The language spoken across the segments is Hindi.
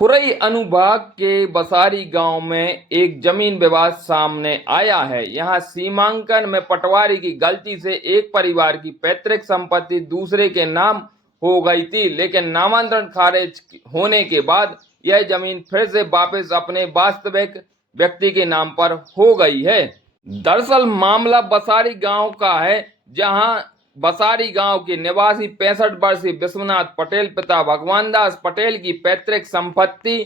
खुरई अनुभाग के बसारी गांव में एक जमीन विवाद सामने आया है। यहां सीमांकन में पटवारी की गलती से एक परिवार की पैतृक संपत्ति दूसरे के नाम हो गई थी, लेकिन नामांतरण खारिज होने के बाद यह जमीन फिर से वापस अपने वास्तविक व्यक्ति के नाम पर हो गई है। दरअसल मामला बसारी गांव का है, जहां बसारी गांव के निवासी 65 वर्षीय विश्वनाथ पटेल पिता भगवान दास पटेल की पैतृक संपत्ति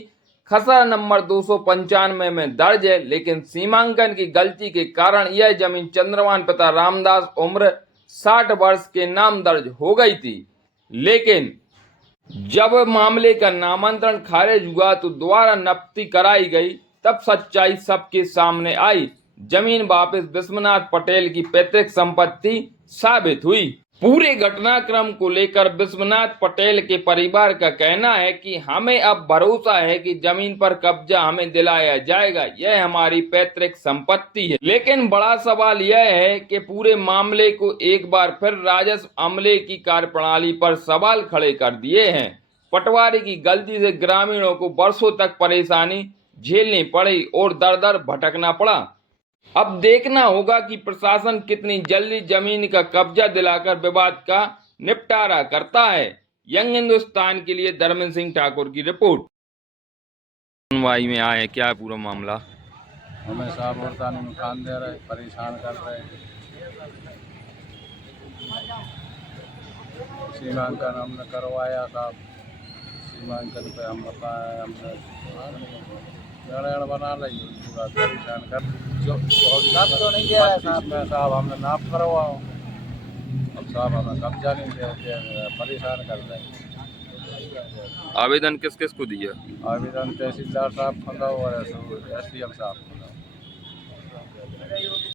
खसरा नंबर 295 में दर्ज है, लेकिन सीमांकन की गलती के कारण यह जमीन चंद्रमान पिता रामदास उम्र 60 वर्ष के नाम दर्ज हो गई थी। लेकिन जब मामले का नामांतरण खारिज हुआ तो दोबारा नफ्ती कराई गई, तब सच्चाई सबके सामने आई। जमीन वापस विश्वनाथ पटेल की पैतृक संपत्ति साबित हुई। पूरे घटनाक्रम को लेकर विश्वनाथ पटेल के परिवार का कहना है कि हमें अब भरोसा है कि जमीन पर कब्जा हमें दिलाया जाएगा, यह हमारी पैतृक संपत्ति है। लेकिन बड़ा सवाल यह है कि पूरे मामले को एक बार फिर राजस्व अमले की कार्यप्रणाली पर सवाल खड़े कर दिए हैं। पटवारी की गलती से ग्रामीणों को वर्षों तक परेशानी झेलनी पड़ी और दर दर भटकना पड़ा। अब देखना होगा कि प्रशासन कितनी जल्दी जमीन का कब्जा दिलाकर विवाद का निपटारा करता है। यंग हिंदुस्तान के लिए धर्मेंद्र सिंह ठाकुर की रिपोर्ट। सुनवाई में आए, क्या है पूरा मामला? हमें साहब वर्तानी में खान दे रहे, परेशान कर रहे। सीमांकन हमने करवाया साहब, सीमांकन पे हम बताए हमने जड़ बना रही पूरा परेशान कर जो तो नहीं दिया है साहब हमने नाप करवाओ। अब साहब हमें कब्जा नहीं देते, परेशान कर रहे हैं। आवेदन किस किस को दिया? आवेदन तहसीलदार साहब खुदा और SDM साहब खुदा।